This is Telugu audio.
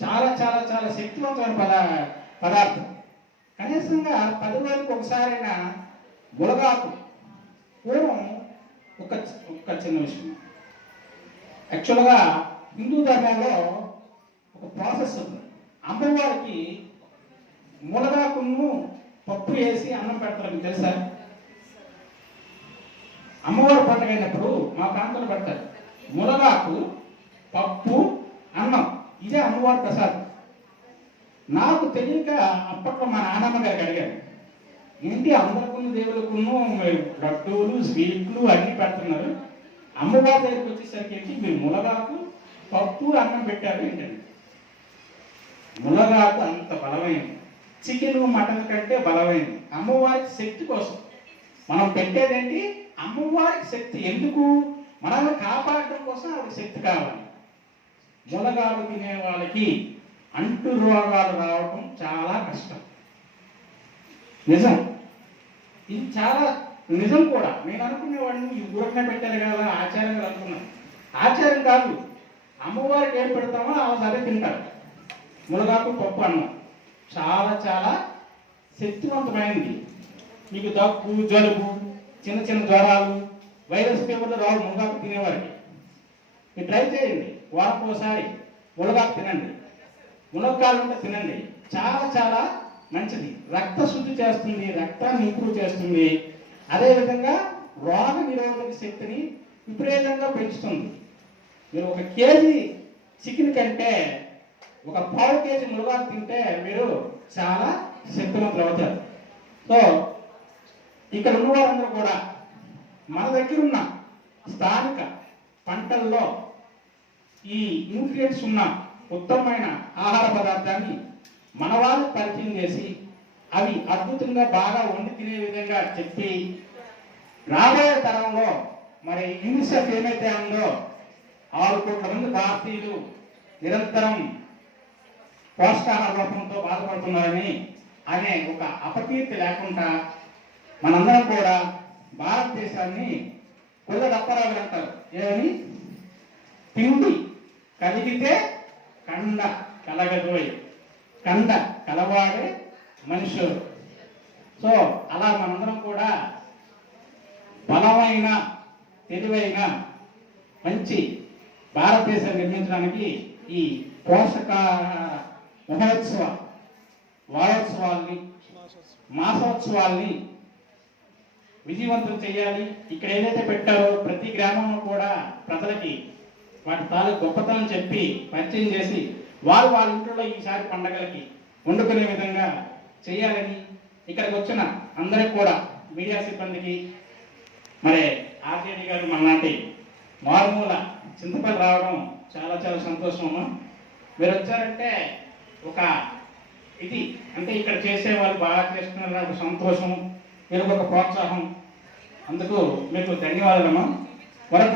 చాలా చాలా చాలా శక్తివంతమైన పదార్థం. కనీసంగా 10 రోజులకు ఒకసారైనా మునగాకు. పూర్వం ఒక ఒక చిన్న విషయం, యాక్చువల్గా హిందూ ధర్మంలో ఒక ప్రాసెస్ ఉంది. అమ్మవారికి మునగాకును పప్పు వేసి అన్నం పెడతారు, మీకు తెలుసా? అమ్మవారి పండుగ అయినప్పుడు మా ప్రాంతంలో పెడతారు మునగాకు, పప్పు, అన్నం. ఇదే అమ్మవారి ప్రసాదం. నాకు తెలియక అప్పట్లో మా నాన్నమ్మ గారికి అడిగాను, ఏంటి అందరికున్న దేవులకును లడ్డూలు స్వీట్లు అన్నీ పెడుతున్నారు, అమ్మవారి దగ్గరికి వచ్చేసరికి ఏంటి మీరు మునగాకు పప్పు అన్నం పెట్టారు ఏంటండి? మునగాకు అంత బలమైనది, చికెన్ మటన్ కంటే బలమైనది. అమ్మవారికి శక్తి కోసం మనం పెట్టేదేంటి? అమ్మవారికి శక్తి. ఎందుకు? మనల్ని కాపాడడం కోసం ఆవిడ శక్తి కావాలి. మునగాకు తినే వాళ్ళకి అంటు రోగాలు రావడం చాలా కష్టం. నిజం, ఇది చాలా నిజం కూడా. నేను అనుకునేవాడిని ఈ ఊరకనే పెట్టారు కదా ఆచారంగా అనుకున్నాను. ఆచారం కాదు, అమ్మవారికి ఏం పెడతామో ఆ సరే తింటారు. మునగాకు పప్పు అన్నం చాలా చాలా శక్తివంతమైనది. మీకు దగ్గు జలుబు చిన్న చిన్న జ్వరాలు వైరస్ ఫీవర్లు రావు మునగాకు తినేవారికి. మీరు ట్రై చేయండి, వారం ఒకసారి మునగాకు తినండి, మునక్కాయలు ఉంటే తినండి. చాలా చాలా మంచిది, రక్త శుద్ధి చేస్తుంది, రక్తాన్ని ఇంప్రూవ్ చేస్తుంది. అదేవిధంగా రోగ నిరోధక శక్తిని విపరీతంగా పెంచుతుంది. మీరు 1 కేజీ చికెన్ కంటే 1/4 కేజీ మునగాకు తింటే మీరు చాలా శక్తివంతులు అవుతారు. సో ఇక్కడ ఉన్న వారందరూ కూడా మన దగ్గర ఉన్న స్థానిక పంటల్లో ఈ న్యూట్రియంట్స్ ఉన్న ఉత్తమమైన ఆహార పదార్థాన్ని మన వాళ్ళు పరిచయం చేసి అవి అద్భుతంగా బాగా వండి తినే విధంగా చెప్పి రాబోయే తరంలో మరి యూనిసెఫ్ ఏమైతే ఉందో 6 కోట్ల మంది భారతీయులు నిరంతరం పోషకాహార లోపంతో బాధపడుతున్నారని అనే ఒక అపకీర్తి లేకుండా మనందరం కూడా భారతదేశాన్ని కొద్ద దప్పరాలు అంటారు. ఏమని? తిండి కలిగితే కండ కలగదోయ్, కండ కలవాడే మనుషులు. సో అలా మనందరం కూడా బలమైన తెలివైన మంచి భారతదేశాన్ని నిర్మించడానికి ఈ పోషకాహార వారోత్సవాల్ని మాసోత్సవాల్ని విజయవంతం చేయాలి. ఇక్కడ ఏదైతే పెట్టారో ప్రతి గ్రామంలో కూడా ప్రజలకి వాటి తాలూకు గొప్పతనం చెప్పి పరిచయం చేసి వారు వాళ్ళ ఇంట్లో ఈసారి పండగలకి వండుకునే విధంగా చేయాలని ఇక్కడికి వచ్చిన అందరికి కూడా మీడియా సిబ్బందికి మరి ఆర్జేడి గారు మనలాంటి మారుమూల చింతపల్లి రావడం చాలా చాలా సంతోషం అమ్మా. మీరు వచ్చారంటే ఒక ఇది అంటే ఇక్కడ చేసే వాళ్ళు బాగా చేస్తున్నారని ఒక సంతోషం, మీరు ఒక ప్రోత్సాహం. అందుకు మీకు ధన్యవాదాలమ్మా.